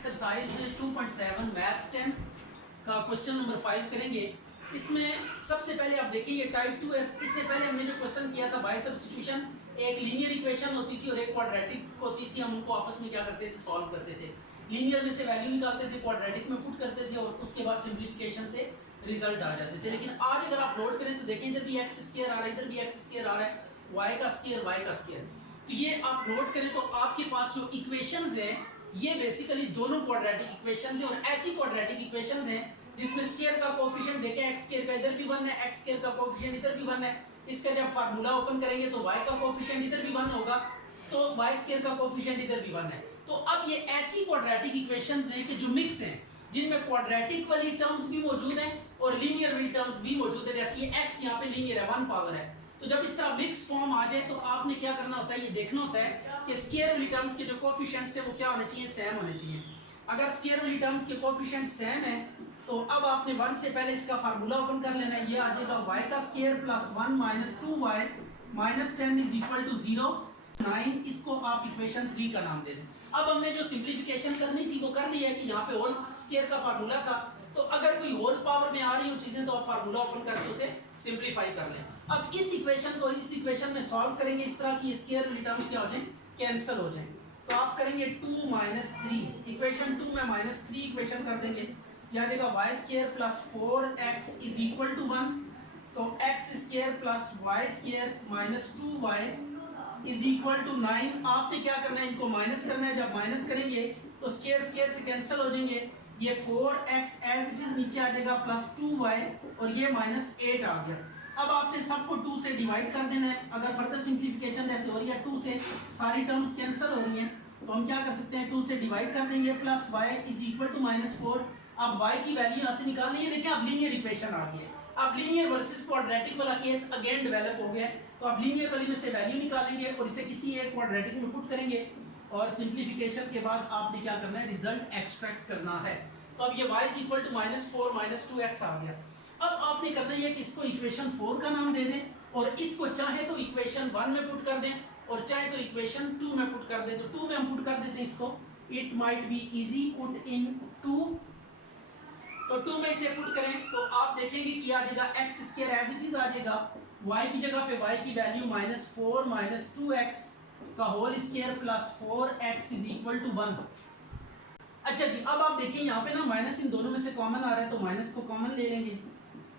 Exercise 2.7 maths 10 का question number 5 करेंगे। इसमें सबसे पहले आप देखिए ये टाइप 2 है। इससे पहले हमने जो क्वेश्चन किया था बाय सब्स्टिट्यूशन, एक लीनियर इक्वेशन होती थी और एक क्वाड्रेटिक होती थी। हम उनको आपस में क्या करते थे, सॉल्व करते थे। लीनियर में से वैल्यू निकालते थे, क्वाड्रेटिक में पुट करते थे और उसके बाद सिंप्लीफिकेशन से रिजल्ट आ जाते थे। लेकिन आज अगर आप लोड करें तो देखें इधर भी एक्स स्क्वायर आ रहा है, इधर भी एक्स स्क्वायर आ रहा है, वाई का स्क्वायर। तो ये आप लोड करें तो आपके पास जो इक्वेशंस हैं ये बेसिकली दोनों क्वाड्रेटिक इक्वेशंस हैं और ऐसी क्वाड्रेटिक इक्वेशंस हैं जिसमें स्क्वायर का कोएफिशिएंट देखें एक्स स्क्वायर का इधर भी 1 है, एक्स स्क्वायर का कोएफिशिएंट इधर भी 1 है। इसका जब फार्मूला ओपन करेंगे तो y का कोएफिशिएंट इधर भी 1 होगा, तो y स्क्वायर का कोएफिशिएंट इधर भी 1 है। तो अब ये ऐसी क्वाड्रेटिक इक्वेशंस हैं कि जो मिक्स हैं, जिनमें क्वाड्रेटिक वाली टर्म्स भी मौजूद हैं और लीनियर वाली टर्म्स भी मौजूद है। जैसे ये x यहाँ पे लीनियर है, 1 पावर है। तो जब इस तरह मिक्स फॉर्म आ जाए तो आपने क्या करना होता है, ये देखना होता है कि स्क्वायर वाली टर्म्स के जो कोएफिशिएंट्स है वो क्या होने चाहिए, सेम होने चाहिए। अगर स्क्वायर वाली टर्म्स के कोएफिशिएंट सेम है तो अब आपने 1 से पहले इसका फार्मूला ओपन कर लेना है। ये आ जाएगा y का square plus 1 minus 2y minus 10 is equal to 0 9। इसको आप इक्वेशन 3 का नाम दे दें। अब हमने जो सिंप्लीफिकेशन करनी थी वो कर ली है कि यहाँ पे होल स्क्वायर का फार्मूला था, तो अगर कोई होल पावर में आ रही हो चीजें तो आप फार्मूला ओपन करके उसे सिंप्लीफाई कर लें। अब इस इक्वेशन को इस इक्वेशन में सॉल्व करेंगे इस तरह की स्क्वायर वाली टर्म्स क्या हो जाए, कैंसिल हो जाए। तो आप करेंगे 2 माइनस 3, इक्वेशन 2 में माइनस 3 इक्वेशन कर देंगे। यह आ जाएगा y square plus 4x is equal to 1। तो x square plus y square minus 2y is equal to 9। आपने क्या करना है, इनको माइनस करना है। जब माइनस करेंगे तो स्क्वायर स्क्वायर से कैंसिल हो जाएंगे। ये 4x एज इट इज नीचे आ जाएगा प्लस 2y और ये माइनस 8 आ गया। अब आपने सबको 2 से डिवाइड कर देना है। अगर फर्दर सिंप्लीफिकेशन जैसे हो रही है 2 से सारी टर्म्स कैंसिल हो रही हैं तो हम क्या कर सकते हैं, 2 से डिवाइड कर देंगे plus y is equal to minus 4। अब y की वैल्यू यहाँ से निकाल ली है। देखिए अब लीनियर इक्वेशन आ गई है। अब लीनियर वर्सेस क्वाड्रेटिक वाला केस अगेन डेवलप हो गया है। तो आप लीनियर वाली में से वैल्यू निकालेंगे और इसे किसी एक क्वाड्रेटिक में पुट करेंगे और सिंप्लीफिकेशन के बाद आपने क्या करना है, रिजल्ट एक्सट्रैक्ट करना है। तो अब ये y is equal to minus 4 minus 2x आ गया। अब आपने करना है कि इसको इक्वेशन 4 का नाम दे दें और इसको चाहे तो इक्वेशन 1 में पुट कर दें और चाहे तो इक्वेशन 2 में पुट कर दें। तो 2 में हम पुट कर देते हैं इसको, it might be easy put in 2। तो 2 में इसे पुट करें तो आप देखेंगे कि आ जाएगा x square as it is आ जाएगा, y की जगह पे y की वैल्यू माइनस 4 माइनस 2x का whole square plus 4x is equal to 1। अच्छा जी, अब आप देखिए यहाँ पे ना माइनस इन दोनों में से कॉमन आ रहा है तो माइनस को कॉमन ले लेंगे।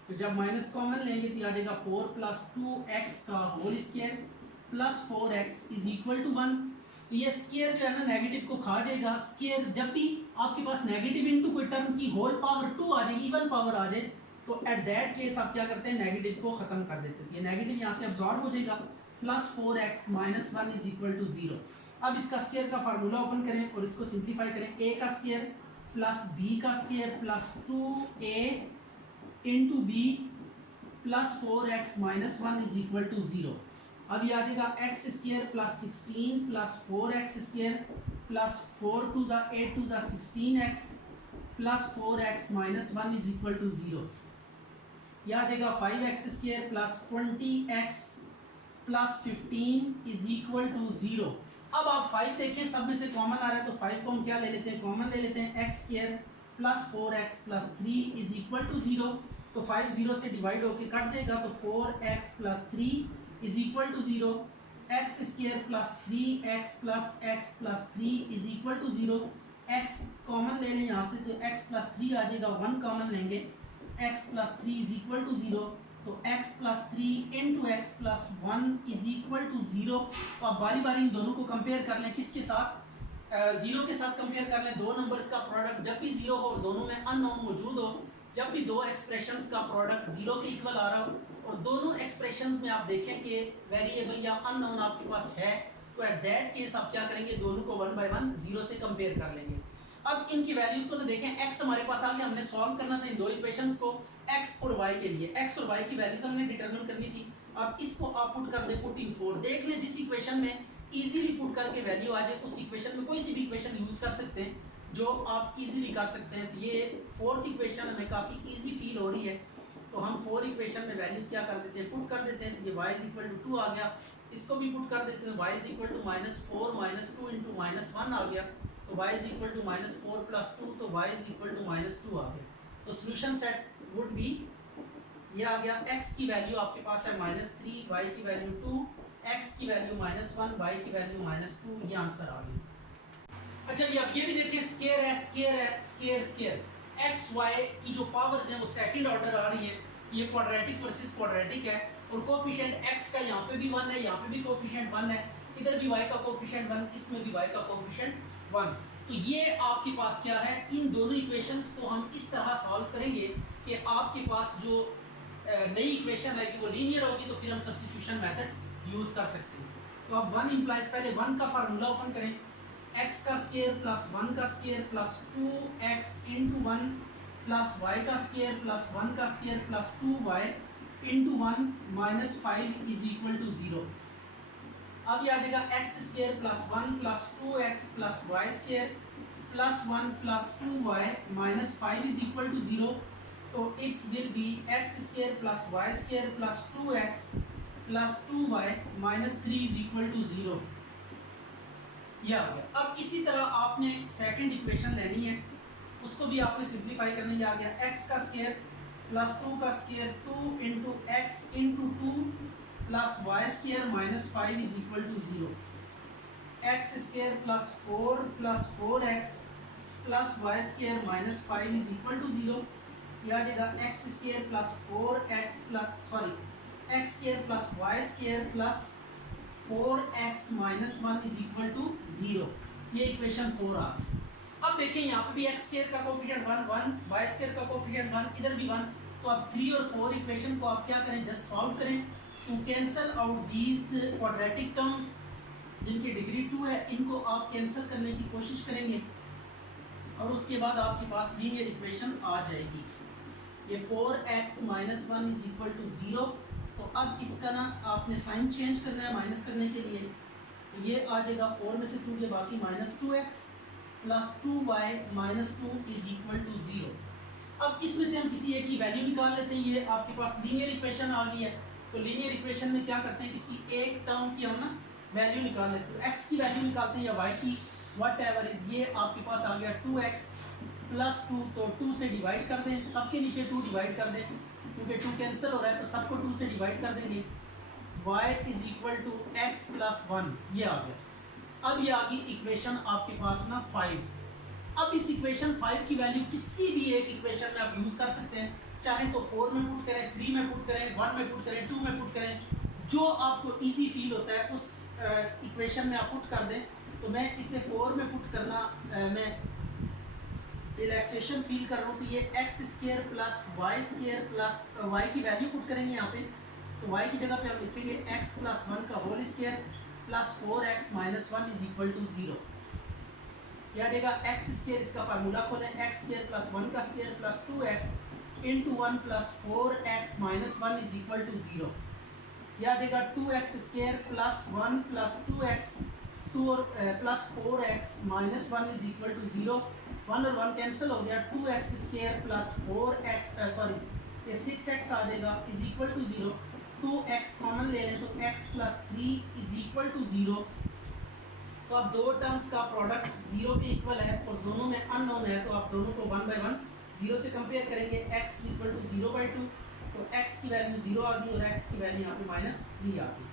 तो जब माइनस कॉमन लेंगे तो आ जाएगा 4 प्लस 2x का whole square plus 4x is equal to 1। तो ये स्क्वायर जो है ना नेगेटिव को खा जाएगा। स्क्वायर जब भी आपके पास नेगेटिव इनटू कोई टर्म की होल पावर 2 आ जाए, इवन पावर आ जाए, तो एट दैट केस आप क्या करते हैं, नेगेटिव को खत्म कर देते हैं। ये नेगेटिव यहाँ से अब्सॉर्ब हो जाएगा। Plus 4x minus 1 is equal to 0। अब इसका स्क्वायर का फार्मूला ओपन करें और इसको सिंप्लीफाई करें। a का स्क्वायर प्लस b का square plus 2a into b plus 4x minus 1 is equal to 0। अब ये आ जाएगा x square plus 16 plus 4x square plus 4 two ज़ा 8 टू ज़ा 16x plus 4x minus 1 is equal to 0। यह आ जाएगा 5x square plus 20x plus 15 is equal to 0। अब आप 5 देखिए सब में से कॉमन आ रहा है तो 5 को हम क्या ले लेते हैं, कॉमन ले लेते हैं। X square plus 4x plus 3 is equal to 0। तो 5 0 से डिवाइड होकर कट जाएगा तो 4x plus 3 is equal to 0। X square plus 3x plus x plus 3 is equal to 0। x common ले लें यहाँ से तो x प्लस 3 आ जाएगा, 1 कॉमन लेंगे, x plus 3 is equal to 0। तो x plus 3 into x plus 1 is equal to 0। तो आप बारी बारी इन दोनों को कंपेयर कर लें, किसके साथ, 0 के साथ कंपेयर कर लें। दो नंबर्स का प्रोडक्ट जब भी 0 हो और दोनों में अननोन मौजूद हो, जब भी दो एक्सप्रेशंस का प्रोडक्ट 0 के इक्वल आ रहा हो और दोनों एक्सप्रेशंस में आप देखें कि वेरिएबल या अननोन आपके पास है, तो एट दैट केस आप क्या करेंगे, दोनों को 1 बाय 1 0 से कंपेयर कर लेंगे। अब इनकी वैल्यूज को तो देखें, x हमारे पास आ गया, हमने सॉल्व करना था इन दो इक्वेशंस को x और y के लिए। x और y की वैल्यूज हमने डिटरमिन करनी थी। अब इसको आप पुट कर दे, पुट इन 4। देख लें जिस इक्वेशन में इजीली पुट करके वैल्यू आ जाए उस इक्वेशन में कोई सी भी इक्वेशन यूज कर सकते हैं जो आप इजीली कर सकते हैं। तो ये 4th इक्वेशन हमें काफ़ी इजी फील हो रही है तो हम 4 इक्वेशन में वैल्यूज क्या कर देते हैं, पुट कर देते हैं। ये y इज इक्वल टू 2 आ गया, इसको भी पुट कर देते हैं। y is equal to -4 -2 into -1 आ गया। तो y इज इक्वल टू -4 + 2, तो y इज इक्वल टू -2 आ गया। तो सॉल्यूशन सेट वुड बी, ये आ गया x की वैल्यू आपके पास है -3, y की वैल्यू 2, x की वैल्यू -1, y की वैल्यू -2, ये आंसर आ गया। अच्छा जी, अब ये भी देखिए स्केयर है, स्केयर है, स्केयर स्केयर, x y की जो पावर्स हैं वो सेकंड ऑर्डर आ रही है, ये क्वाड्रेटिक वर्सेस क्वाड्रेटिक है, और कोफिशिएंट x का यहाँ पे भी 1 है, यहाँ पे भी कोफिशिएंट 1 है, इधर भी y का कोफिशिएंट 1, इसमें भी y का कोफिशिएंट 1। तो ये आपके पास क्या है, इन दोनों इक्वेशंस को हम इस तरह सॉल्व करेंगे कि आपके पास जो नई इक्वेशन है कि वो लीनियर होगी, तो फिर हम सब्स्टिट्यूशन मेथड यूज कर सकते हैं। तो अब 1 इंप्लाइज, पहले 1 का फार्मूला ओपन करें, x का स्क्वायर प्लस 1 का square plus 2x into 1 plus y का स्क्वायर प्लस 1 का square plus 2y into 1 minus 5 is equal to 0। अब ये आ जाएगा x square plus 1 plus 2x plus y square plus 1 plus 2y minus 5 is equal to 0। तो it will be x square plus y square plus 2x plus 2y minus 3 is equal to 0। यह आ गया। अब इसी तरह आपने second equation लेनी है, उसको भी आपने सिंप्लीफाई करने, आ गया x का स्क्वायर प्लस 2 का square 2 into x into 2 plus y square minus 5 is equal to 0। X square plus 4 plus 4x plus y square minus 5 is equal to 0। यह आ जाएगा x square plus 4x plus x square plus y square plus 4x minus 1 is equal to 0। ये equation 4 आ गई। अब देखिए यहाँ पे भी x स्क्वायर का कोफिशिएंट 1, y स्क्वायर का कोफिशिएंट 1, इधर भी 1। तो अब 3 और 4 इक्वेशन को आप क्या करें, जस्ट सॉल्व करें to cancel out these quadratic terms जिनकी डिग्री 2 है, इनको आप कैंसिल करने की कोशिश करेंगे और उसके बाद आपके पास लीनियर इक्वेशन आ जाएगी। ये 4x minus 1 is equal to 0। तो अब इसका ना आपने साइन चेंज करना है माइनस करने के लिए, तो ये आ जाएगा 4 में से 2 के बाकी minus 2x plus 2y minus 2 is equal to 0। अब इसमें से हम किसी एक की वैल्यू निकाल लेते हैं। ये आपके पास लीनियर इक्वेशन आ गई है, तो लीनियर इक्वेशन में क्या करते हैं, किसी एक टर्म की हम ना वैल्यू निकाल लेते हैं। x की वैल्यू निकालते हैं या y की, वट एवर इज। ये आपके पास आ गया 2x प्लस 2, तो 2 से डिवाइड कर दें, सबके नीचे 2 डिवाइड कर दें क्योंकि 2 कैंसिल हो रहा है, तो सबको 2 से डिवाइड कर देंगे। y is equal to x plus 1, ये आ गया। अब ये आ गई इक्वेशन आपके पास ना 5। अब इस इक्वेशन 5 की वैल्यू किसी भी एक इक्वेशन में आप यूज़ कर सकते हैं, चाहे तो 4 में पुट करें, 3 में पुट करें, 1 में पुट करें, 2 में पुट करें, जो आपको इजी फील होता है उस इक्वेशन में आप पुट कर दें। तो मैं इसे 4 में पुट करना मैं रिलैक्सेशन फील कर रहा हूँ, तो ये x square plus y square plus y की वैल्यू पुट करेंगे यहाँ पे। तो वाई की जगह पे हम लिखेंगे एक्स प्लस 1 का whole square plus 4x minus 1 is equal to 0। यह देगा एक्स स्क्वायर, इसका फार्मूला खोलें, एक्स स्क्वायर प्लस 1 का square plus 2x into 1 plus 4x minus 1 is equal to 0। यह देगा 2x square plus 1 plus 2x 2 और plus 4x minus 1 is equal to 0। 1 और 1 cancel हो गया, 2x स्क्वायर प्लस 4x ये 6x आ जाएगा is equal to 0। 2x common ले लें तो x plus 3 is equal to 0। तो अब दो टर्म्स का प्रोडक्ट 0 के इक्वल है और दोनों में अननोन है, तो आप दोनों को 1 बाय 1 0 से कंपेयर करेंगे। x इक्वल टू 0/2, तो x की वैल्यू 0 आ गई और x की वैल्यू यहाँ पे -3 आ गई।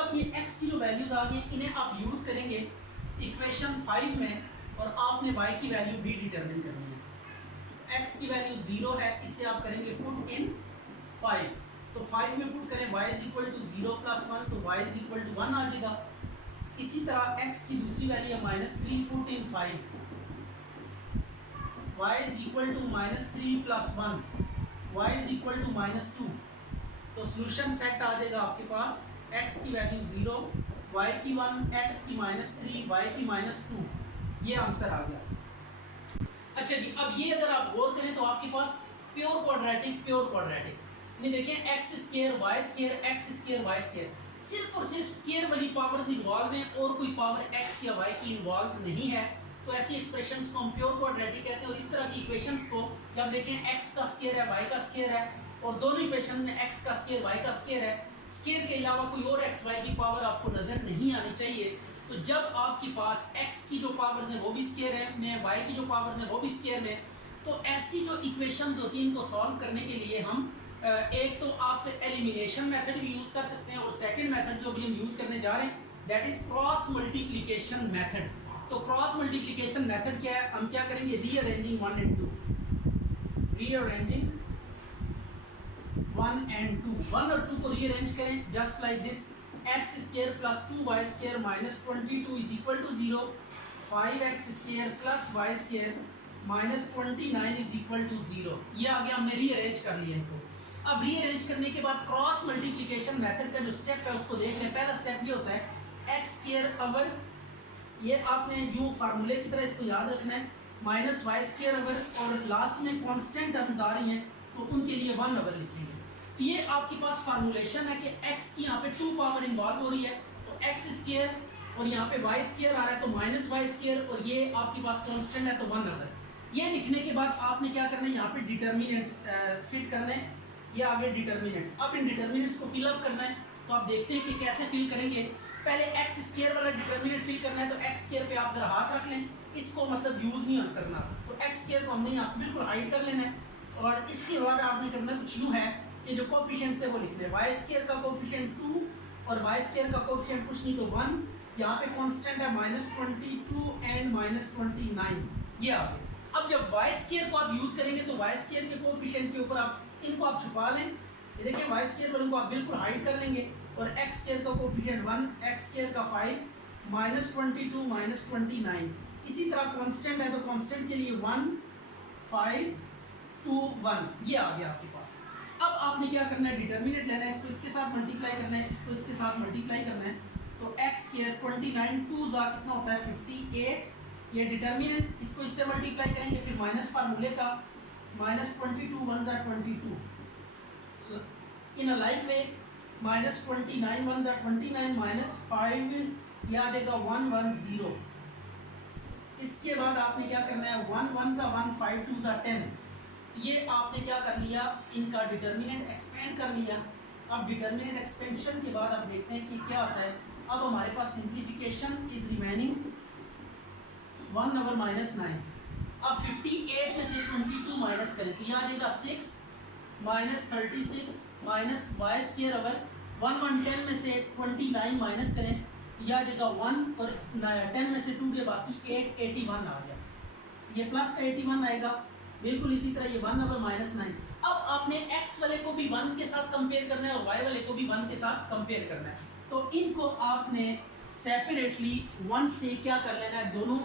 अब ये x की जो वैल्यूज आ गई इन्हें आप यूज़ करेंगे इक्वेशन 5 में, और आपने y की वैल्यू भी डिटरमिन करनी है। x की वैल्यू 0 है, इसे आप करेंगे पुट इन 5। तो 5 में पुट करें y is equal to 0 plus 1, तो y इज इक्वल टू 1 आ जाएगा। इसी तरह x की दूसरी वैल्यू है -3, put in 5, y is equal to -3 plus 1, y is equal to -2। तो सॉल्यूशन सेट आ जाएगा आपके पास, x की वैल्यू 0, y की 1, x की -3, y की -2। ये आंसर आ गया। अच्छा जी, अब ये अगर आप गौर करें तो आपके पास प्योर क्वाड्रेटिक नहीं, देखें x square y square x square y square, सिर्फ और सिर्फ स्क्वायर वाली पावर्स इन्वॉल्व हैं और कोई पावर एक्स या वाई की इन्वॉल्व नहीं है। तो ऐसी एक्सप्रेशंस को हम प्योर क्वाड्रेटिक कहते हैं। और इस तरह की इक्वेशंस को जब देखें एक्स का स्क्वायर है वाई का स्क्वायर है और दोनों इक्वेशन में एक्स का स्क्वायर वाई का स्क्वायर है, स्क्वायर के अलावा कोई और एक्स वाई की पावर आपको नज़र नहीं आनी चाहिए। तो जब आपके पास x की जो पावर्स हैं वो भी स्क्वायर है में, y की जो पावर्स हैं वो भी स्क्वायर में, तो ऐसी जो इक्वेशंस होती हैं इनको सॉल्व करने के लिए हम एक तो आप एलिमिनेशन मेथड भी यूज़ कर सकते हैं, और सेकंड मेथड जो भी हम यूज़ करने जा रहे हैं that is cross multiplication method. तो क्रॉस मल्टीप्लिकेशन मेथड क्या है, हम क्या करेंगे, रीअरेंजिंग 1 and 2, रीअरेंजिंग 1 and 2, 1 और 2 को रीअरेंज करें just like this, x square plus 2y square minus 22 is equal to 0, 5x square plus y square minus 29 is equal to 0। ये आ गया, हमने रीअरेंज कर लिया इनको। अब रीअरेंज करने के बाद क्रॉस मल्टीप्लिकेशन मेथड का जो स्टेप है उसको देख लें। पहला स्टेप ये होता है x स्क्वायर अवर, ये आपने यूं फार्मूले की तरह इसको याद रखना है, माइनस y स्क्वायर अवर, और लास्ट में कांस्टेंट टर्म्स आ रही हैं तो उनके लिए 1 अवर लिखेंगे। तो ये आपके पास फार्मूलेशन है कि x की यहाँ पे 2 पावर इन्वॉल्व हो रही है, तो x स्क्वायर और यहाँ पे y स्क्वायर आ रहा है तो माइनस y स्क्वायर, और ये आपके पास कांस्टेंट है तो 1 अवर। ये लिखने के बाद आपने क्या करना है, यहाँ पे डिटर्मिनेंट फिट करना है, ये आगे डिटर्मिनेंट्स। अब इन डिटर्मिनेंट्स को फिलअप करना है, तो आप देखते हैं कि कैसे फिल करेंगे। पहले x स्क्वायर वाला डिटर्मिनेंट फिल करना है, तो x स्क्वायर पे आप जरा हाथ रख लें, इसको मतलब यूज़ नहीं करना, तो x स्क्वायर को हमने यहाँ बिल्कुल हाइड कर लेना है, और इसके बाद आपने करना कुछ यूँ है कि जो कोफिशिएंट्स है वो लिखने हैं, y स्क्वायर का कोफिशिएंट 2 और y स्क्वायर का कोफिशिएंट कुछ नहीं तो 1, यहाँ पे कांस्टेंट है -22 एंड -29, ये आ गए। अब जब y स्क्वायर को आप यूज़ करेंगे तो y स्क्वायर के कोफिशिएंट के ऊपर आप इनको आप छुपा लें, ये देखिए y स्क्वायर पर इनको आप बिल्कुल हाइड कर लेंगे, और x स्क्वायर का कोफिशिएंट 1, x स्क्वायर का 5, -22 -29, इसी तरह कांस्टेंट है तो कांस्टेंट के लिए 1 5 2 1, ये आ गया आपके पास। अब आपने क्या करना है, डिटर्मिनेंट लेना है, इसको इसके साथ मल्टीप्लाई करना है, इसको इसके साथ मल्टीप्लाई करना है, तो x स्क्वायर 29 2 जा कितना होता है 58, ये डिटर्मिनेंट, इसको इससे मल्टीप्लाई करेंगे, फिर माइनस फार्मूले का -22 1 जा 22, इन अ लाइक वे -29 1 जा 29 -5, ये आ जाएगा 1 1 0। इसके बाद आपने क्या करना है, 1 1 जा 1 5 2 जा 10, ये आपने क्या कर लिया, इनका डिटर्मिनेंट एक्सपेंड कर लिया। अब डिटर्मिनेंट एक्सपेंशन के बाद आप देखते हैं कि क्या होता है, अब हमारे पास सिंप्लीफिकेशन इज रिमेनिंग 1 ओवर -9। अब 58 में से 22 माइनस करें तो यहाँ आ जाएगा 6 -36 माइनस y स्क्वायर ओवर 1 1 10 में से 29 माइनस करें, यह आ जाएगा 1 और 10 में से 2 के बाकी 8 81 आ गया, ये प्लस का 81 आएगा, बिल्कुल इसी तरह ये 1 ओवर -9। अब आपने x वाले को भी 1 के साथ कंपेयर करना है और y वाले को भी 1 के साथ कंपेयर करना है, तो इनको आपने सेपरेटली 1 से क्या कर लेना है, दोनों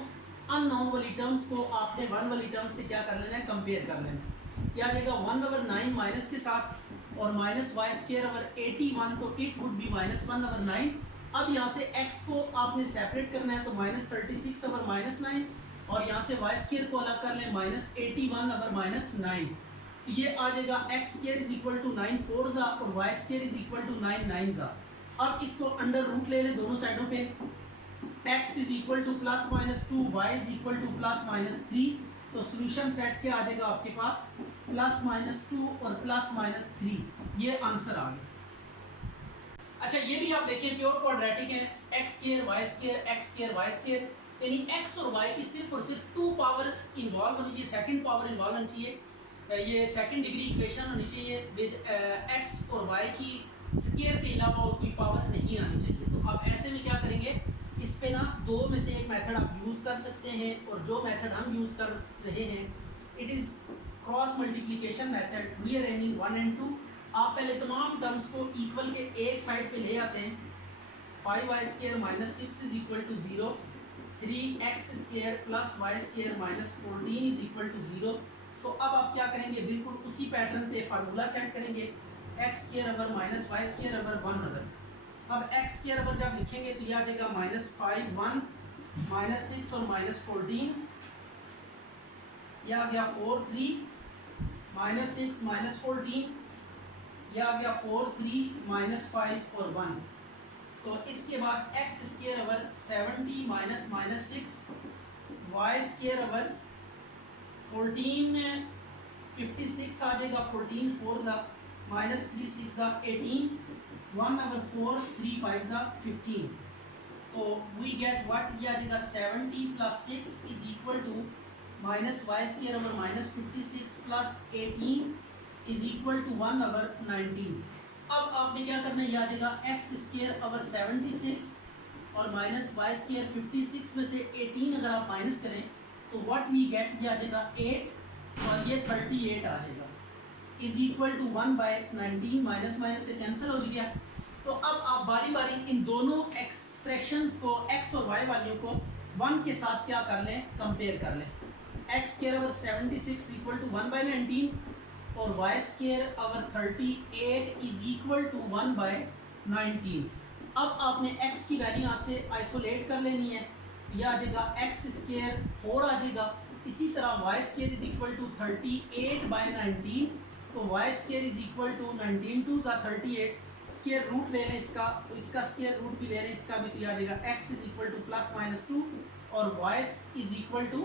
अननोन वाली टर्म्स को आपने 1 वाली टर्म से क्या कर लेना है, कंपेयर कर लेना है। क्या आ जाएगा 1 ओवर 9 माइनस के साथ और माइनस y स्क्वायर ओवर 81, तो इट वुड बी -1 ओवर 9। अब यहाँ से x को आपने सेपरेट करना है, तो -36 ओवर -9, और यहाँ से y स्क्वायर को अलग कर लें, -81 ओवर -9, तो ये आ जाएगा x square is equal to 9 4 जा और y square is equal to 9 9 जा। अब इसको अंडर रूट ले लें दोनों साइडों पे, x is equal to +-2, y is equal to +-3, तो सॉल्यूशन सेट क्या आ जाएगा आपके पास, +-2 और +-3, ये आंसर आ गया। अच्छा ये भी आप देखिए प्योर क्वाड्रेटिक है, x square y square x square y square, यानी x और y की सिर्फ और सिर्फ 2 पावर्स इन्वॉल्व होनी चाहिए, सेकंड पावर इन्वॉल्व होनी चाहिए, ये सेकंड डिग्री इक्वेशन होनी चाहिए विद x और y की स्क्वायर के अलावा और कोई पावर नहीं आनी चाहिए। तो आप ऐसे में क्या करेंगे, इस पे ना दो में से एक मेथड आप यूज़ कर सकते हैं, और जो मेथड हम यूज़ कर रहे हैं it is cross multiplication method, rearranging 1 and 2। आप पहले तमाम टर्म्स को इक्वल के एक साइड पे ले आते हैं, 5y square -6 is equal to 0, 3x square plus y square -14 is equal to 0। तो अब आप क्या करेंगे, बिल्कुल उसी पैटर्न पे फार्मूला सेट करेंगे, x square over -y square over 1 over. अब x स्क्वायर ओवर जब लिखेंगे तो यह आ जाएगा -5 1 -6 और -14, यह आ गया 4 3 -6 -14, यह आ गया 4 3 -5 और 1। तो इसके बाद x square over 70 -6, y square over 14 56 आ जाएगा, 14 4 जा -3 6 जा 18, 1 ओवर 4 3 5 जा 15। तो वी गेट व्हाट, ये आ जाएगा 70 plus 6 is equal to minus y square over minus 56 plus 18 is equal to 1 over 19। अब आपने क्या करना है, ये आ जाएगा एक्स स्क्वायर ओवर 76 और माइनस वाई स्क्वायर 56 में से 18 अगर आप माइनस करें तो व्हाट वी गेट, ये आ जाएगा 8 और ये 38 आ जाएगा is equal to 1 by 19। Minus minus से कैंसिल हो गया। तो अब आप बारी बारी इन दोनों एक्सप्रेशंस को x और y वैल्यू को 1 के साथ क्या कर लें, कंपेयर कर लें। X square over 76 equal to 1 by 19 और y square over 38 is equal to 1 by 19। अब आपने x की वैल्यू यहाँ से आइसोलेट कर लेनी है, यह आ जाएगा एक्स स्क्वायर 4 आ जाएगा। इसी तरह y square is equal to 38 by 19, तो y square is equal to 19 to 38, square root ले लें इसका, तो इसका स्क्वायर रूट भी ले लें, इसका भी, तो आ जाएगा x is equal to plus minus 2 और y is equal to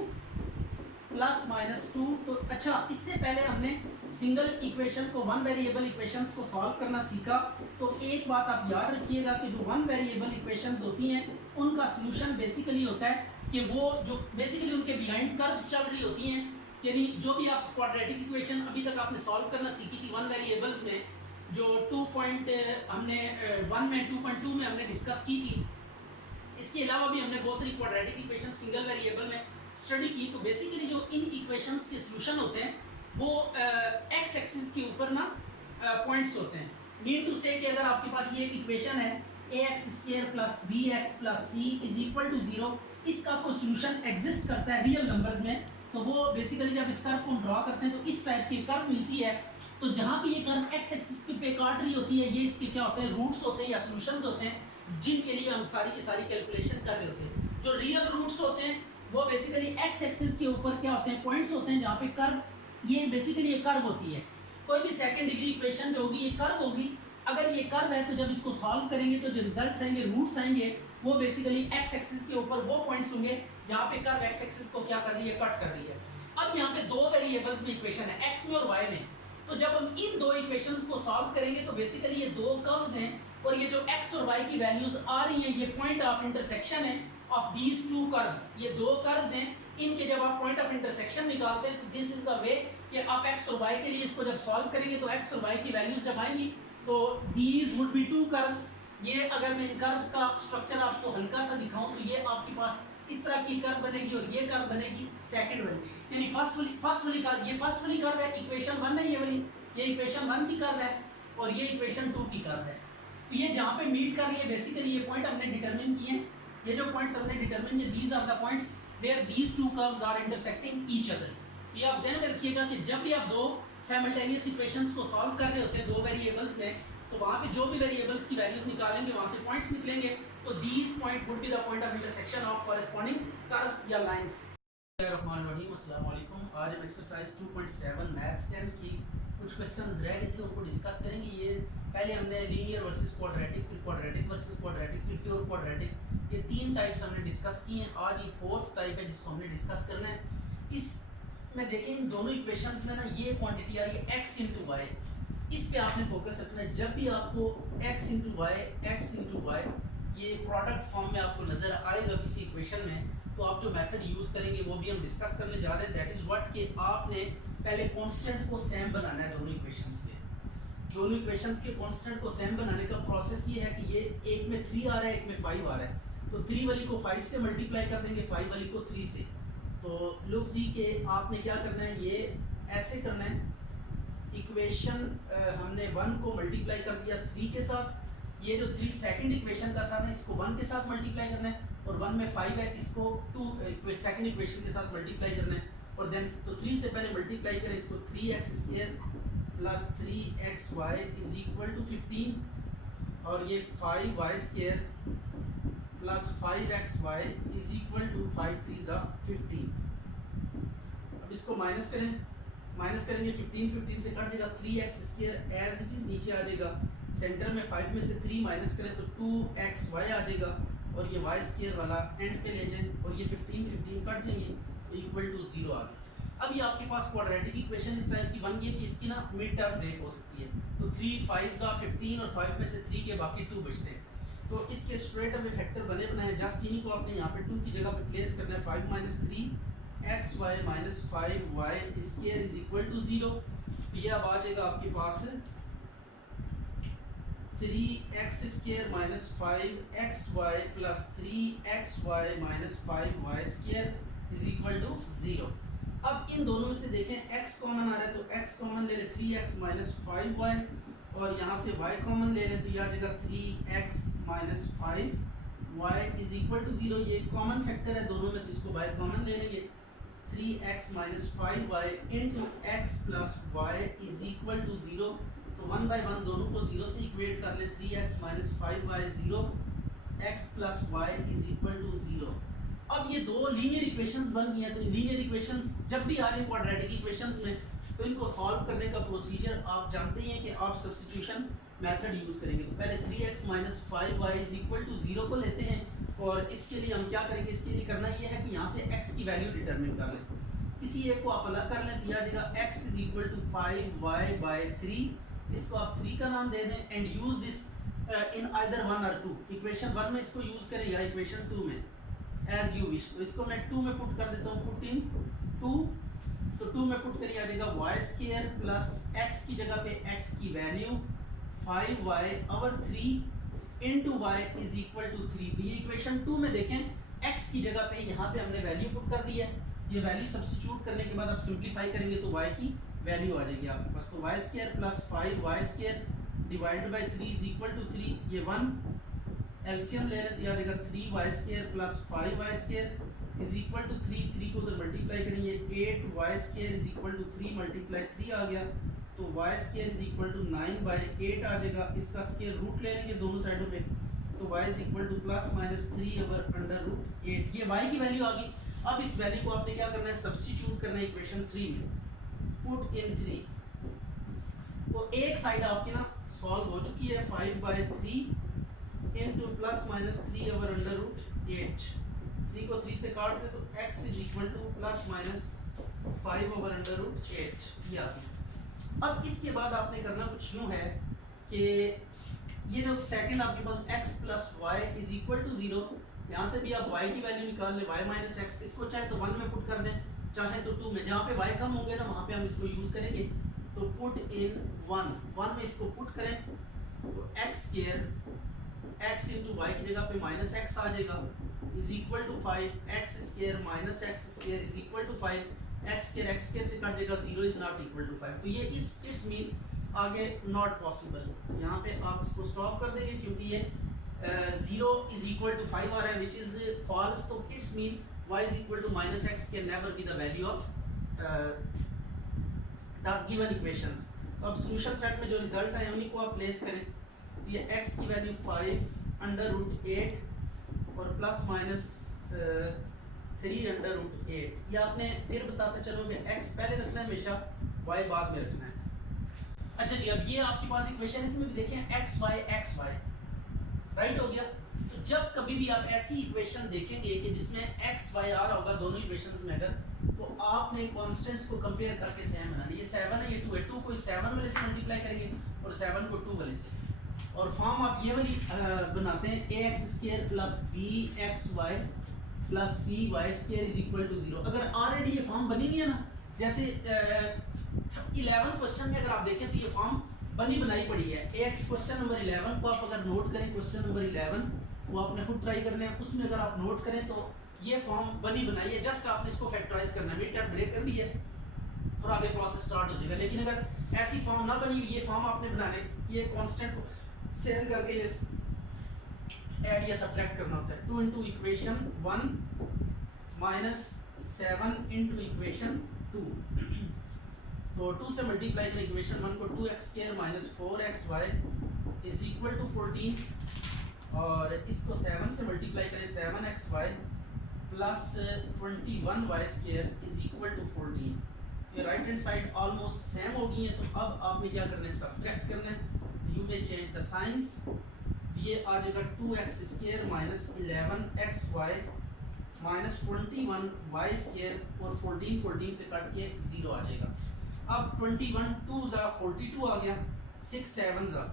plus minus 2। तो अच्छा, इससे पहले हमने सिंगल इक्वेशन को, वन वेरिएबल इक्वेशंस को सॉल्व करना सीखा। तो एक बात आप याद रखिएगा कि जो वन वेरिएबल इक्वेशंस होती हैं उनका सॉल्यूशन बेसिकली होता है कि वो जो बेसिकली उनके बिहाइंड कर्व्स चल रही होती हैं, यानी जो भी आप क्वाड्रेटिक इक्वेशन अभी तक आपने सॉल्व करना सीखी थी वन वेरिएबल्स में, जो 2 पॉइंट हमने 1 में 2.2 में हमने डिस्कस की थी। इसके अलावा भी हमने बहुत सारी क्वाड्रेटिक इक्वेशन सिंगल वेरिएबल में स्टडी की। तो बेसिकली जो इन इक्वेशंस के सॉल्यूशन होते हैं वो एक्स एक्सिस के ऊपर ना पॉइंट्स होते हैं। मीन टू से कि अगर आपके पास ये एक इक्वेशन है ax square plus bx plus c is equal to 0, इसका कोई सॉल्यूशन एग्जिस्ट करता है रियल नंबर्स में, तो वो बेसिकली जब इस कर्व को हम ड्रॉ करते हैं तो इस टाइप की कर्व मिलती है। तो जहाँ भी ये कर्व एक्स एक्सिस पे काट रही होती है, ये इसके क्या होते हैं, रूट्स होते हैं या सॉल्यूशंस होते हैं, जिनके लिए हम सारी की सारी कैलकुलेशन कर रहे होते हैं। जो रियल रूट्स होते हैं वो बेसिकली एक्स एक्सिस के ऊपर क्या होते हैं, पॉइंट्स होते हैं, जहाँ पे कर्व, ये बेसिकली ये कर्व होती है। कोई भी सेकंड डिग्री इक्वेशन जो होगी ये कर्व होगी। अगर ये कर्व है तो जब इसको सॉल्व करेंगे तो जो रिजल्ट्स आएंगे, रूट्स आएंगे, वो बेसिकली एक्स एक्सिस के ऊपर वो पॉइंट्स होंगे जहाँ पे कर्व एक्स एक्सिस को क्या कर रही है, कट कर रही है। अब यहाँ पे दो वेरिएबल्स में इक्वेशन है, एक्स में और वाई में। तो जब हम इन दो इक्वेशंस को सॉल्व करेंगे तो बेसिकली ये दो कर्व्स हैं और ये जो एक्स और वाई की वैल्यूज आ रही हैं, ये पॉइंट ऑफ इंटरसेक्शन है ऑफ दीज टू कर्व्स। ये दो कर्व्स हैं, इनके जब आप पॉइंट ऑफ इंटरसेक्शन निकालते हैं तो दिस इज द वे कि आप एक्स और वाई के लिए इसको जब सॉल्व करेंगे तो एक्स और वाई की वैल्यूज जब आएंगी तो these would be to curves. ये अगर मैं इन कर्व्स का स्ट्रक्चर आपको हल्का सा दिखाऊं तो ये आपके पास इस तरह की कर्व बनेगी और ये कर्व बनेगी सेकंड वाली, यानी फर्स्ट वाली कर्व, ये फर्स्ट वाली कर्व है, इक्वेशन 1 है ये वाली, ये इक्वेशन 1 की कर्व है और ये इक्वेशन 2 की कर्व है। तो ये जहाँ पे मीट कर रही है बेसिकली ये पॉइंट हमने डिटरमिन किए हैं। ये जो पॉइंट्स हमने डिटरमिन किए, these are the points where these two curves are intersecting each other. ये आप ध्यान में रखिएगा कि जब भी आप दो साइमल्टेनियस इक्वेशंस को सॉल्व कर रहे होते हैं दो वेरिएबल्स में, तो वहाँ पे जो भी वेरिएबल्स की वैल्यूज निकालेंगे वहाँ से पॉइंट्स निकलेंगे, तो these point would be the point of intersection of corresponding curves या लाइंस। अस्सलाम वालेकुम। आज हम एक्सरसाइज 2.7 मैथ्स 10 की कुछ क्वेश्चंस रह गए थे उनको डिस्कस करेंगे। ये पहले हमने लीनियर वर्सेस क्वाड्रेटिक, फिर क्वाड्रेटिक वर्सेस क्वाड्रेटिक, फिर प्योर क्वाड्रेटिक, ये 3 टाइप्स हमने डिस्कस किए हैं। आज ये 4th टाइप है जिसको हमने डिस्कस करना है। इसमें देखें इन दोनों इक्वेशंस में ना ये क्वांटिटी आ रही है x इंटू वाई, इस पे आपने फोकस रखना है। जब भी आपको x इंटू वाई ये प्रोडक्ट फॉर्म में आपको नजर आएगा किसी इक्वेशन में, तो आप जो मेथड यूज करेंगे वो भी हम डिस्कस करने जा रहे हैं। दैट इज व्हाट कि आपने पहले कांस्टेंट को सेम बनाना है दोनों इक्वेशंस के। दोनों इक्वेशंस के कांस्टेंट को सेम बनाने का प्रोसेस ये है कि ये एक में 3 आ रहा है, एक में 5 आ रहा है, तो 3 वाली को 5 से मल्टीप्लाई कर देंगे, 5 वाली को 3 से। तो लुक जी के आपने क्या करना है, ये ऐसे करना है, इक्वेशन हमने 1 को मल्टीप्लाई कर दिया 3 के साथ, ये जो 3 सेकंड इक्वेशन का था ना इसको 1 के साथ मल्टीप्लाई करना है, और 1 में 5 है इसको 2 सेकंड इक्वेशन के साथ मल्टीप्लाई करना है, और देन तो 3 से पहले मल्टीप्लाई करें इसको 3x square plus 3xy is equal to 15, और ये 5y square plus 5xy is equal to 5 3 ज़ा 15। अब इसको माइनस करें, माइनस करेंगे 15 से कट जाएगा, 3x square as it is नीचे आ जाएगा, सेंटर में 5 में से 3 माइनस करें तो 2xy आ जाएगा, और ये y स्क्वायर वाला एंड पे ले जाएं और ये 15 कट जाएंगे तो इक्वल टू 0 आ गया। अब ये आपके पास क्वाड्रेटिक इक्वेशन इस टाइप की बन गई कि इसकी ना मिड टर्म ब्रेक हो सकती है, तो 3 5 ज़ा 15 और 5 में से 3 के बाकी 2 बचते हैं। तो इसके स्ट्रेट अवे फैक्टर बने बनाए, जस्ट इन्हीं को आपने यहाँ पे 2 की जगह पे प्लेस करना है। 5 minus 3xy minus 5y square is equal to 0। ये अब आ जाएगा आपके पास 3x square minus 5xy plus 3xy minus 5y square is equal to 0। अब इन दोनों में से देखें x कॉमन आ रहा है तो x कॉमन ले ले 3x माइनस 5y, और यहाँ से y कॉमन ले लें तो यह आ जाएगा 3x minus 5y is equal to 0। ये कॉमन फैक्टर है दोनों में तो इसको y कॉमन ले लेंगे। 3x minus 5y into x plus y is equal to 0। तो 1 बाई 1 दोनों को 0 से इक्वेट कर ले। 3x minus 5y 0, x plus y is equal to 0। अब ये दो लीनियर इक्वेशंस बन गई हैं। तो लीनियर इक्वेशंस जब भी आ रही है क्वाड्रेटिक इक्वेशंस में, तो इनको सॉल्व करने का प्रोसीजर आप जानते ही हैं कि आप सब्स्टिट्यूशन मेथड यूज़ करेंगे। तो पहले 3x minus 5y is equal to 0 को लेते हैं, और इसके लिए हम क्या करेंगे, इसके लिए करना ये है कि यहाँ से x की वैल्यू डिटरमिन कर लें। इसी एक को आप अलग कर लें तो यह आ जाएगा x is equal to 5y by 3। इसको आप 3 का नाम दे दें and use this in either 1 और 2। इक्वेशन 1 में इसको यूज़ करें या इक्वेशन 2 में, एज यू विश। तो इसको मैं 2 में पुट कर देता हूँ, पुट इन 2। तो 2 में पुट करिए आ जाएगा y स्क्वायर प्लस x की जगह पे x की value 5y over 3 into y is equal to 3। तो ये इक्वेशन 2 में देखें x की जगह पे यहाँ पे हमने वैल्यू पुट कर दी है। ये वैल्यू सब्स्टिट्यूट करने के बाद आप सिंप्लीफाई करेंगे तो y की वैल्यू आ जाएगी आपके पास। तो y square plus 5y square divided by 3 is equal to 3। ये 1 एलसीएम ले लेते हैं, आ जाएगा 3y square plus 5y square is equal to 3 को उधर मल्टीप्लाई करेंगे 8y square is equal to 3 multiply 3 आ गया। तो y square is equal to 9/8 आ जाएगा। इसका स्क्वायर रूट ले लेंगे दोनों साइडों पे, तो y is equal to plus minus 3 over under root 8। ये y की वैल्यू आ गई। अब इस वैल्यू को आपने क्या करना है, सब्स्टिट्यूट करना है इक्वेशन 3 में, पुट इन 3। तो एक साइड आपकी ना सॉल्व हो चुकी है, 5/3 into plus minus 3 over under root 8। 3 को 3 से काट दे तो x is equal to plus minus 5 over under root 8 ये आती है। अब इसके बाद आपने करना कुछ यूँ है कि ये जो सेकंड आपके पास x plus y is equal to 0, यहाँ से भी आप y की वैल्यू निकाल लें, y माइनस एक्स। इसको चाहे तो 1 में पुट कर दें, चाहे तो 2 में। जहाँ पे y कम होंगे ना वहाँ पे हम इसको यूज़ करेंगे। तो पुट इन 1 में इसको पुट करें तो x square x into y की जगह पे माइनस एक्स आ जाएगा is equal to 5। X square minus x square is equal to 5। X square से कट जाएगा, 0 इज नॉट इक्वल टू 5। तो ये इट्स मीन आगे नॉट पॉसिबल। यहाँ पे आप इसको स्टॉप कर देंगे क्योंकि ये 0 इज इक्वल टू 5 आ रहा है विच इज फॉल्स। तो it's mean y is equal to minus x can never be the value of the given equations. तो अब सॉल्यूशन सेट में जो रिजल्ट है उन्हीं को आप प्लेस करें। ये x की वैल्यू 5 अंडर रूट 8 और प्लस माइनस 3 अंडर रूट 8। ये आपने फिर बताते चलो कि x पहले रखना है हमेशा, y बाद में रखना है। अच्छा जी, अब ये आपके पास इक्वेशन, इसमें भी देखें x y राइट हो गया। तो जब कभी भी आप ऐसी इक्वेशन देखेंगे कि जिसमें x y आ रहा होगा दोनों इक्वेशंस में अगर, तो आपने कांस्टेंट्स को कंपेयर करके सेम बनाना। ये 7 है, ये 2 है। 2 को 7 वाले से मल्टीप्लाई करेंगे और 7 को 2 वाले से, और फॉर्म आप ये वाली बनाते हैं ax square plus bxy plus cy square is equal to 0। अगर ऑलरेडी ये फॉर्म बनी नहीं है ना, जैसे 11 क्वेश्चन में अगर आप देखें तो ये फॉर्म बनी बनाई पड़ी है। ax क्वेश्चन नंबर 11 को आप अगर नोट करें, क्वेश्चन नंबर 11 वो आपने खुद ट्राई करना है, उसमें अगर आप नोट करें तो ये फॉर्म बनी बनाई है। जस्ट आपने इसको फैक्टराइज करना है, मिड टर्म ब्रेक कर दिया और आगे प्रोसेस स्टार्ट हो जाएगा। लेकिन अगर ऐसी फॉर्म ना बनी हुई, ये फॉर्म आपने बनाने, ये कांस्टेंट को सेम करके ऐड या सब्ट्रैक्ट करना होता है। 2 into equation 1 minus 7 into equation 2। तो 2 से मल्टीप्लाई करें इक्वेशन 1 को, 2x square minus 4xy is equal to 14, और इसको 7 से मल्टीप्लाई करें 7xy plus 21y square is equal to 14। ये right hand side almost same हो गई है। तो अब आपने क्या करना है, सब्ट्रैक्ट करना है। यू में चेंज द साइंस, ये आ जाएगा 2x square minus 11xy minus 21y square, और 14 से कट के 0 आ जाएगा। अब 21 2 ज़ा 42 आ गया, 6 7 ज़ा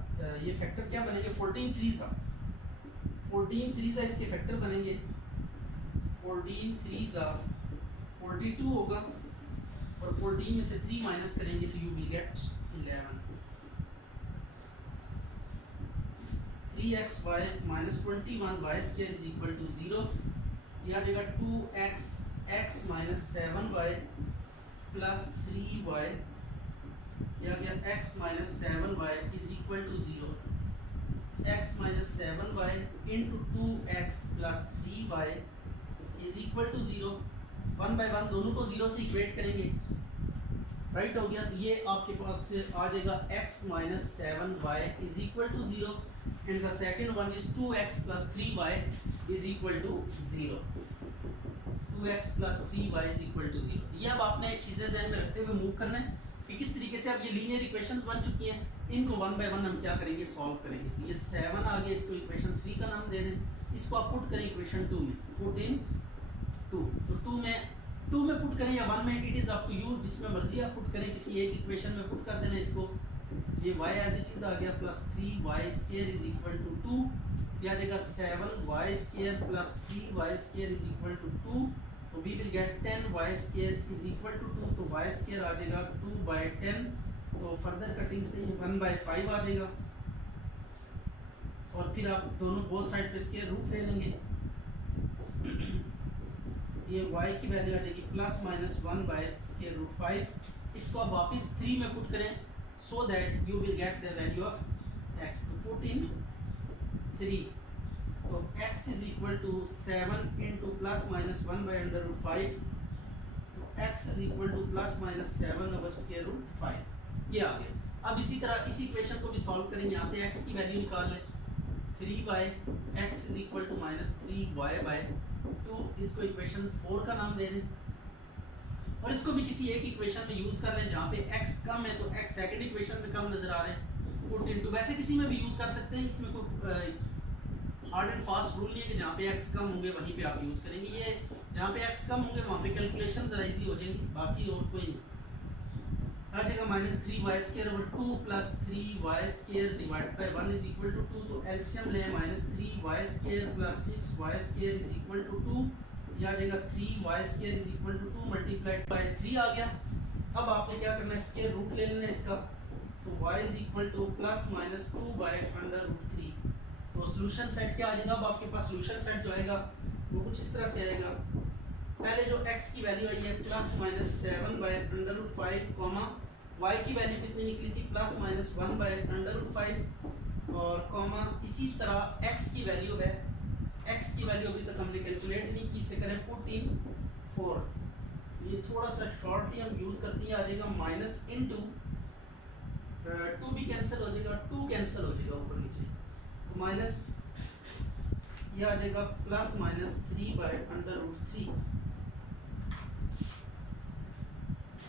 ये फैक्टर क्या बनेंगे, 14 3 ज़ा 14 3 इसके फैक्टर बनेंगे, 14 3 42 होगा, और 14 में से 3 माइनस करेंगे तो you will get 11। 3xy minus 21 y square is equal to 0। यह आ जाएगा 2x x minus 7y plus 3y, यह आ गया x minus 7y is equal to 0। x minus 7y into 2x plus 3y is equal to 0। 1 by 1 दोनों को 0 से equate करेंगे, राइट हो गया। तो ये आपके पास से आ जाएगा x minus 7y is equal to 0 and the second one is 2x plus 3y is equal to 0। 2x plus 3y is equal to 0। तो ये अब आपने चीज़ें ज़हन में रखते हुए मूव करना है कि किस तरीके से अब ये लीनियर इक्वेशंस बन चुकी हैं, इनको 1 बाय 1 हम क्या करेंगे, सॉल्व करेंगे। तो ये 7 आ गया, इसको इक्वेशन 3 का नाम दे दें, इसको आप पुट करें इक्वेशन 2 में, पुट इन 2। तो 2 में पुट करें या 1 में, it is up to you, जिसमें मर्जी आप पुट करें, किसी एक इक्वेशन में पुट कर देना इसको। ये y एज इट इज़ आ गया plus 3y square is equal to 2, यह आ जाएगा 7y square plus 3y square is equal to 2। तो we will get 10y square is equal to 2, तो y स्क्वायर आ जाएगा 2 बाई 10। तो फर्दर कटिंग से ये 1 बाई 5 आ जाएगा, और फिर आप दोनों बोथ साइड पे स्क्वायर रूट ले लेंगे। ये y की वैल्यू आ जाएगी plus minus 1 by square root 5। इसको आप वापस 3 में पुट करें so that you will get the value of x। तो put in 3, तो x is equal to 7 into plus minus 1 by under root 5, तो x is equal to plus minus 7 over square root 5। ये आ गया। अब इसी तरह इसी इक्वेशन को भी सॉल्व करेंगे, यहाँ से x की वैल्यू निकाल लें, 3 by x is equal to minus 3y by 2, इसको इक्वेशन 4 का नाम दे दें, और इसको भी किसी एक इक्वेशन में यूज कर लें जहाँ पे x कम है, तो x सेकंड इक्वेशन में कम नजर आ रहे हैं, पुट इनटू। वैसे किसी में भी यूज कर सकते हैं, इसमें कोई हार्ड एंड फास्ट रूल नहीं है कि जहाँ पे x कम होंगे वहीं पे आप यूज करेंगे। ये जहाँ पे x कम होंगे वहाँ पे कैलकुलेशन जरा इजी हो जाएंगी, बाकी और कोई नहीं। आ जाएगा minus 3y square over 2 plus 3y square divide by 1 is equal to 2। तो एलसीएम लें, minus 3y square plus 6y square is equal to 2, यह आ जाएगा 3y square is equal to 2 multiplied by 3 आ गया। अब आपने क्या करना है, स्क्वायर रूट ले लेना है इसका, तो y is equal to plus minus 2 by under root 3। तो सॉल्यूशन सेट क्या आ जाएगा, अब आपके पास सॉल्यूशन सेट जो आएगा वो कुछ इस तरह से आएगा। पहले जो x की वैल्यू आई है plus minus 7 by under root 5, comma y की वैल्यू कितनी निकली थी, plus minus 1 by under root 5, और कॉमा इसी तरह x की वैल्यू है, x की वैल्यू अभी तक हमने कैलकुलेट नहीं की, इसे करें पुट इन 4। ये थोड़ा सा शॉर्टली हम यूज करते हैं, आ जाएगा माइनस इनटू 2 भी कैंसिल हो जाएगा, 2 कैंसिल हो जाएगा ऊपर नीचे, तो माइनस ये आ जाएगा plus minus 3 by under root 3।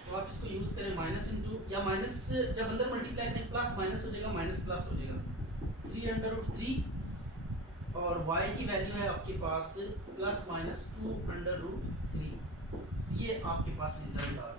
तो आप इसको यूज करें माइनस इनटू, या माइनस जब अंदर मल्टीप्लाई करें प्लस माइनस हो जाएगा, माइनस प्लस हो जाएगा, 3 अंडर रूट 3, और y की वैल्यू है आपके पास प्लस माइनस 2 अंडर रूट 3। ये आपके पास रिजल्ट आ गया।